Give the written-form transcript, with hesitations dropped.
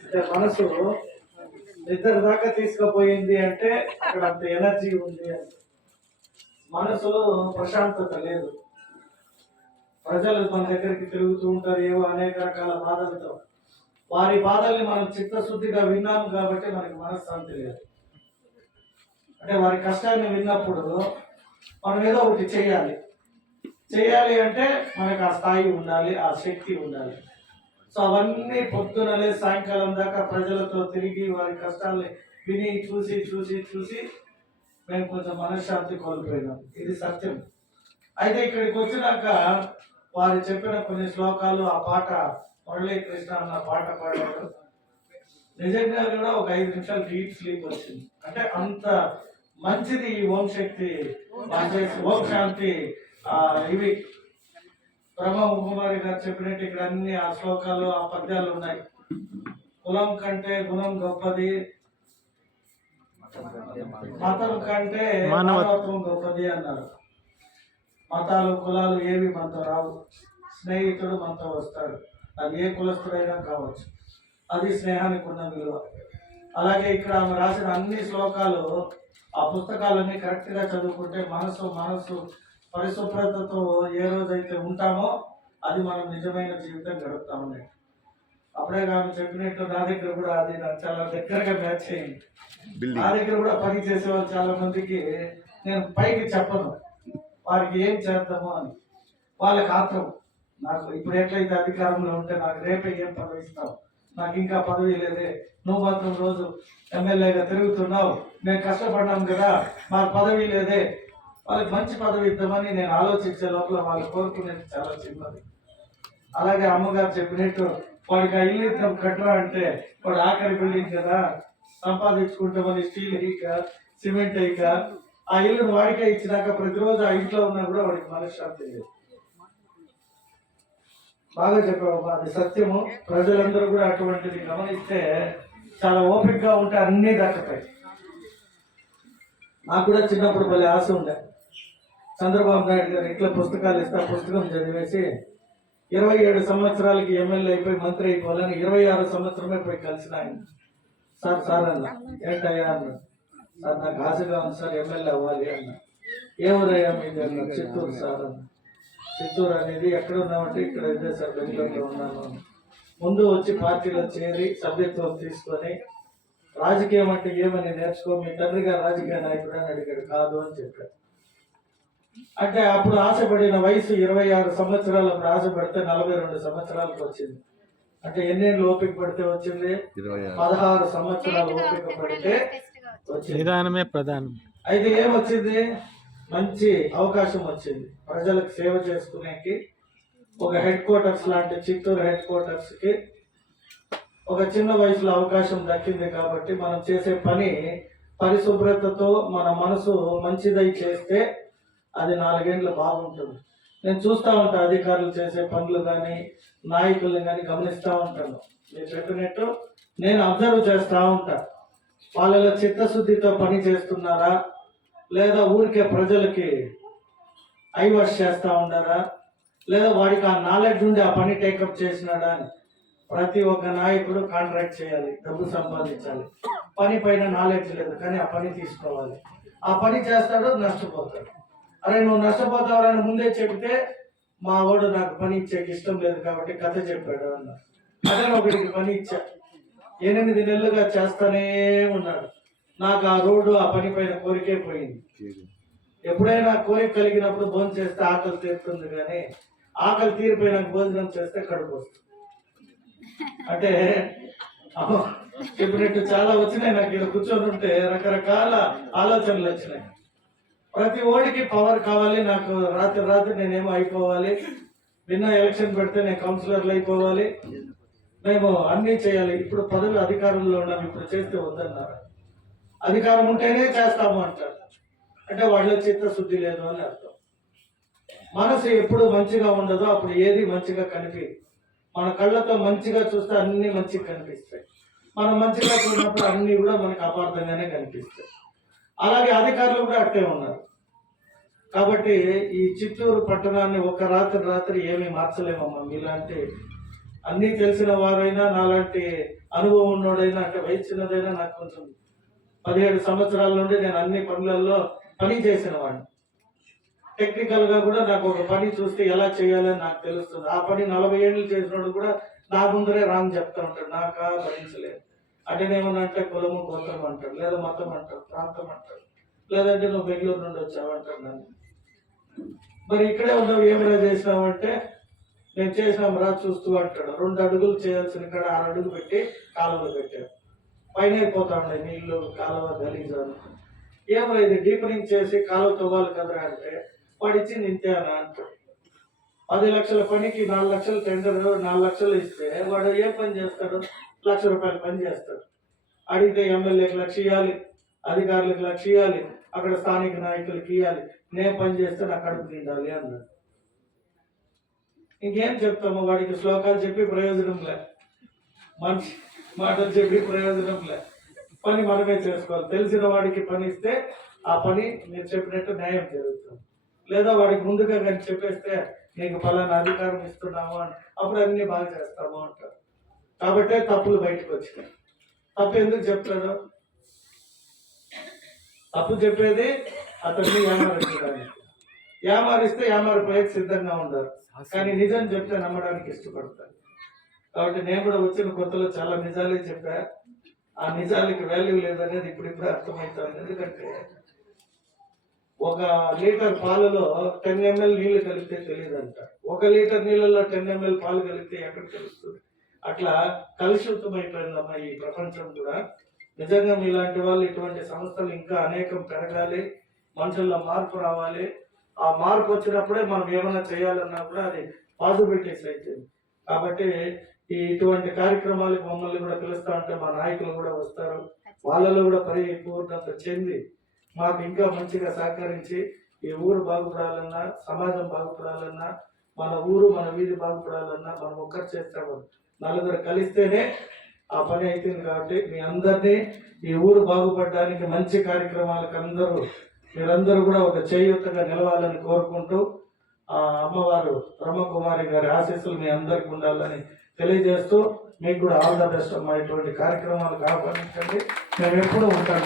అంటే మనసు నిద్ర దాకా తీసుకుపోయింది అంటే అక్కడ అంత ఎనర్జీ ఉంది అని. మనసులో ప్రశాంతత లేదు. ప్రజలు మన దగ్గరికి తిరుగుతూ ఉంటారు ఏవో అనేక రకాల బాధలతో. వారి బాధల్ని మనం చిత్తశుద్ధిగా విన్నాము కాబట్టి మనకి మనశ్శాంతి లేదు. అంటే వారి కష్టాన్ని విన్నప్పుడు మనం ఏదో ఒకటి చేయాలి అంటే మనకు ఆ స్థాయి ఉండాలి, ఆ శక్తి ఉండాలి. సో అవన్నీ పొద్దునలే సాయంకాలం దాకా ప్రజలతో తిరిగి వారి కష్టాన్ని విని చూసి మేము కొంచెం మనశ్శాంతి కోల్పోయినాం. ఇది సత్యం. అయితే ఇక్కడికి వచ్చినాక వారు చెప్పిన కొన్ని శ్లోకాలు, ఆ పాట మురళీకృష్ణ అన్న పాట పాడారు. నిజంగా కూడా ఒక 5 నిమిషాలు డీప్ స్లీప్ వచ్చింది. అంటే అంత మంచిది ఈ ఓం శక్తి, ఓం శాంతి. ఇవి బ్రహ్మకుమారి గారు చెప్పినట్టు ఇక్కడ అన్ని ఆ శ్లోకాలు, ఆ పద్యాలు ఉన్నాయి. కులం కంటే గుణం గొప్పది, మతం కంటే మానవత్వం గొప్పది అన్నారు. మతాలు కులాలు ఏవి మనతో రావు. స్నేహితుడు మనతో వస్తాడు, అది ఏ కులస్తుడైనా కావచ్చు. అది స్నేహానికి ఉన్న విలువ. అలాగే ఇక్కడ ఆమె రాసిన అన్ని శ్లోకాలు, ఆ పుస్తకాలన్నీ కరెక్ట్గా చదువుకుంటే మనసు పరిశుభ్రతతో ఏ రోజైతే ఉంటామో అది మనం నిజమైన జీవితం గడుపుతామని. అప్పుడే ఆమె చెప్పినట్టు నా దగ్గర కూడా అది నాకు చాలా దగ్గరగా మ్యాచ్ అయింది. నా దగ్గర కూడా పని చేసేవాళ్ళు చాలా మందికి నేను పైకి చెప్పను వారికి ఏం చేద్దామో అని. వాళ్ళకి ఆత్రం, నాకు ఇప్పుడు ఎట్లయితే అధికారంలో ఉంటే నాకు రేపే ఏం పదవి ఇస్తావు, నాకు ఇంకా పదవి లేదే, నువ్వు మాత్రం రోజు ఎమ్మెల్యేగా తిరుగుతున్నావు, మేము కష్టపడ్డాం కదా, మాకు పదవి లేదే. వాళ్ళకి మంచి పదవి ఇద్దామని నేను ఆలోచించే లోపల వాళ్ళు కోరుకునేది చాలా చిన్నది. అలాగే అమ్మగారు చెప్పినట్టు వాడికి ఆ ఇల్లు ఇద్దాం కట్టరా అంటే వాడు ఆఖరి బిల్డింగ్ కదా, సంపాదించుకుంటామని స్టీల్ అయ్యాక సిమెంట్ అయ్యాక ఆ ఇల్లును వాడికే ఇచ్చినాక ప్రతిరోజు ఆ ఇంట్లో ఉన్నా కూడా వాడికి మనశ్శాంతి లేదు. బాగా చెప్పావు, అది సత్యము. ప్రజలందరూ కూడా అటువంటిది గమనిస్తే చాలా ఓపికగా ఉంటే అన్నీ దక్కుతాయి. నాకు కూడా చిన్నప్పుడు భలే ఆశ ఉండే, చంద్రబాబు నాయుడు గారు ఇంట్లో పుస్తకాలు ఇస్తా పుస్తకం చదివేసి 27 సంవత్సరాలకి ఎమ్మెల్యే అయిపోయి మంత్రి అయిపోవాలని 26 సంవత్సరమే పోయి కలిసిన ఆయన. సార్ అన్న ఏంటయ్యా అన్న, సార్ నాకు ఆశగా ఉంది సార్ ఎమ్మెల్యే అవ్వాలి అన్న. ఏమరయ్యా మీది అన్న, చిత్తూరు సార్ అన్న. చిత్తూరు అనేది ఎక్కడ ఉన్నామంటే ఇక్కడ ఇదే సార్, బెంగళూరులో ఉన్నాను. ముందు వచ్చి పార్టీలో చేరి సభ్యత్వం తీసుకొని రాజకీయం అంటే ఏమని నేర్చుకో, మీ తండ్రి గారు రాజకీయ నాయకుడు అని అడిగాడు. కాదు అని చెప్పాడు. అంటే అప్పుడు ఆశపడిన వయసు 26 సంవత్సరాలు, అప్పుడు ఆశపడితే 42 సంవత్సరాలకు వచ్చింది. అంటే ఎన్నేళ్ళు ఓపిక పడితే వచ్చింది? 16 సంవత్సరాలు ఓపిక పడితే వచ్చింది. ప్రధానం. అయితే ఏమొచ్చింది? మంచి అవకాశం వచ్చింది ప్రజలకు సేవ చేసుకునేకి. ఒక హెడ్ క్వార్టర్స్ లాంటి చిత్తూరు హెడ్ క్వార్టర్స్ కి ఒక చిన్న వయసులో అవకాశం దక్కింది. కాబట్టి మనం చేసే పని పరిశుభ్రతతో మన మనసు మంచిదై చేస్తే అది 4 ఏళ్ళు బాగుంటుంది. నేను చూస్తూ ఉంటాను అధికారులు చేసే పనులు కానీ నాయకుల్ని కానీ గమనిస్తూ ఉంటాను. మీరు చెప్పినట్టు నేను అబ్జర్వ్ చేస్తూ ఉంటాను. వాళ్ళలో చిత్తశుద్ధితో పని చేస్తున్నారా, లేదా ఊరికే ప్రజలకి ఐవాష్ చేస్తూ ఉన్నారా, లేదా వాడికి ఆ నాలెడ్జ్ ఉండి ఆ పని టేకప్ చేసినాడా అని. ప్రతి ఒక్క నాయకుడు కాంట్రాక్ట్ చేయాలి, డబ్బు సంపాదించాలి. పని పైన నాలెడ్జ్ లేదు కానీ ఆ పని తీసుకోవాలి. ఆ పని చేస్తాడు, నష్టపోతాడు. అరే నువ్వు నష్టపోతావని ముందే చెబితే మా వాడు నాకు పని ఇచ్చేకి ఇష్టం లేదు కాబట్టి కథ చెప్పాడు అన్న. అదే ఒకటికి పని ఇచ్చా, 8 నెలలుగా చేస్తానే ఉన్నాడు. నాకు ఆ రోడ్డు ఆ పని పైన కోరికే పోయింది. ఎప్పుడైనా కోరిక కలిగినప్పుడు భోజనం చేస్తే ఆకలి తీరుతుంది, కానీ ఆకలి తీరిపోయినాక భోజనం చేస్తే కడుపు వస్తుంది. అంటే చెప్పినట్టు చాలా వచ్చినాయి నాకు. ఇక్కడ కూర్చొని ఉంటే రకరకాల ఆలోచనలు వచ్చినాయి. ప్రతి ఓడికి పవర్ కావాలి, నాకు రాత్రి నేనేమో అయిపోవాలి, నిన్న ఎలక్షన్ పెడితే నేను కౌన్సిలర్లు అయిపోవాలి, మేము అన్నీ చేయాలి. ఇప్పుడు పదవి అధికారంలో ఉన్నాం, ఇప్పుడు చేస్తే వద్దన్నారు. అధికారం ఉంటేనే చేస్తాము అంటారు. అంటే వాళ్ళ చిత్తశుద్ధి లేదు అని అర్థం. మనసు ఎప్పుడు మంచిగా ఉండదో అప్పుడు ఏది మంచిగా కనిపించదు. మన కళ్ళతో మంచిగా చూస్తే అన్ని మంచిగా కనిపిస్తాయి. మనం మంచిగా చూసినప్పుడు అన్ని కూడా మనకు అపార్థంగానే కనిపిస్తాయి. అలాగే అధికారులు కూడా అట్టే ఉన్నారు. కాబట్టి ఈ చిత్తూరు పట్టణాన్ని ఒక రాత్రి ఏమీ మార్చలేమమ్మా. మీలాంటి అన్నీ తెలిసిన వారైనా నాలాంటి అనుభవం ఉన్నోడైనా అంటే వయసు చిన్నదైనా నాకు కొంచెం 17 సంవత్సరాల నుండి నేను అన్ని పనులలో పని చేసిన వాడిని. టెక్నికల్ గా కూడా నాకు ఒక పని చూస్తే ఎలా చేయాలని నాకు తెలుస్తుంది. ఆ పని 40 ఏళ్ళు చేసినోడు కూడా నా ముందరే రాంగ్ చెప్తా ఉంటాడు, నాకా భరించలేదు. అటేనేమన్నా అంటే కులము గోత్రం అంటాడు, లేదా మతం అంటాడు, ప్రాంతం అంటాడు, లేదంటే నువ్వు బెంగళూరు నుండి వచ్చావంటాడు నన్ను. మరి ఇక్కడే ఉన్నావు ఏమైనా చేసినావంటే నేను చేసినాం రా చూస్తూ అంటాడు. 2 అడుగులు చేయాల్సిన ఇక్కడ 6 అడుగు పెట్టి కాలువలు పెట్టాడు. పైన అయిపోతా ఉండే నీళ్లు, కాలువ గలీజు అని. ఏమో ఇది డీపనింగ్ చేసి కాలువ తవ్వాలి కదరా అంటే వాడు ఇచ్చింది ఇంతే అని అంటాడు. 10 లక్షల పనికి 4 లక్షలు టెండర్, 4 లక్షలు ఇస్తే వాడు ఏం పని చేస్తాడు? ₹1,00,000 పని చేస్తాడు. అడిగితే ఎమ్మెల్యేకి 1,00,000 ఇవ్వాలి, అధికారులకు 1,00,000 ఇవ్వాలి, అక్కడ స్థానిక నాయకులకి ఇవ్వాలి, నేను పని చేస్తే నా కడుపు నిండాలి అన్నాడు. ఇంకేం చెప్తాము? వాడికి శ్లోకాలు చెప్పి ప్రయోజనం లే, మనిషి మాటలు చెప్పి ప్రయోజనం లే. పని మనమే చేసుకోవాలి. తెలిసిన వాడికి పని ఇస్తే ఆ పని మీరు చెప్పినట్టు న్యాయం జరుగుతుంది. లేదా వాడికి ముందుగా కానీ చెప్పేస్తే నీకు ఫలానా అధికారం ఇస్తున్నాము అని అప్పుడు అన్ని బాగా చేస్తాము అంటారు. కాబట్టి తప్పులు బయటకు వచ్చినాయి. తప్పు ఎందుకు చెప్తాడు? తప్పు చెప్పేది అతన్ని ఏమారించడానికి. ఏమారిస్తే ఏమారిపోయేకి సిద్ధంగా ఉండరు, కానీ నిజం చెప్తే నమ్మడానికి ఇష్టపడతారు. కాబట్టి నేను కూడా వచ్చిన కొత్తలో చాలా నిజాలే చెప్పా. ఆ నిజాలకి వాల్యూ లేదనేది ఇప్పుడు అర్థమవుతుంది. ఎందుకంటే 1 లీటర్ పాలలో 10 ml నీళ్లు కలిపితే తెలియదంట. 1 లీటర్ నీళ్ళలో 10 ml పాలు కలిపితే ఎక్కడ తెలుస్తుంది? అట్లా కలుషితమైపోయిందమ్మా ఈ ప్రపంచం కూడా. నిజంగా మీలాంటి వాళ్ళు, ఇటువంటి సంస్థలు ఇంకా అనేకం పెరగాలి, మనుషుల్లో మార్పు రావాలి. ఆ మార్పు వచ్చినప్పుడే మనం ఏమైనా చేయాలన్నా కూడా అది పాసిబిలిటీస్ అవుతుంది. కాబట్టి ఇటువంటి కార్యక్రమాలకు మమ్మల్ని కూడా పిలుస్తా ఉంటే మా నాయకులు కూడా వస్తారు. వాళ్ళలో కూడా పరిపూర్ణత చెంది మాకు ఇంకా మంచిగా సహకరించి ఈ ఊరు బాగుపడాలన్నా, సమాజం బాగుపడాలన్నా, మన ఊరు మన వీధి బాగుపడాలన్నా మనం ఒక్కరు చేస్తాము, నలుగురు కలిస్తేనే ఆ పని అవుతుంది. కాబట్టి మీ అందరినీ ఈ ఊరు బాగుపడడానికి మంచి కార్యక్రమాలకు మీరందరూ కూడా ఒక చేయూతగా నిలవాలని కోరుకుంటూ అమ్మవారు బ్రహ్మకుమారి గారి ఆశీస్సులు మీ అందరికి ఉండాలని తెలియజేస్తూ మీకు కూడా ఆల్ ద బెస్ట్ అమ్మా. ఇటువంటి కార్యక్రమాలు కాపాడించండి. మేము ఎప్పుడూ ఉంటాం.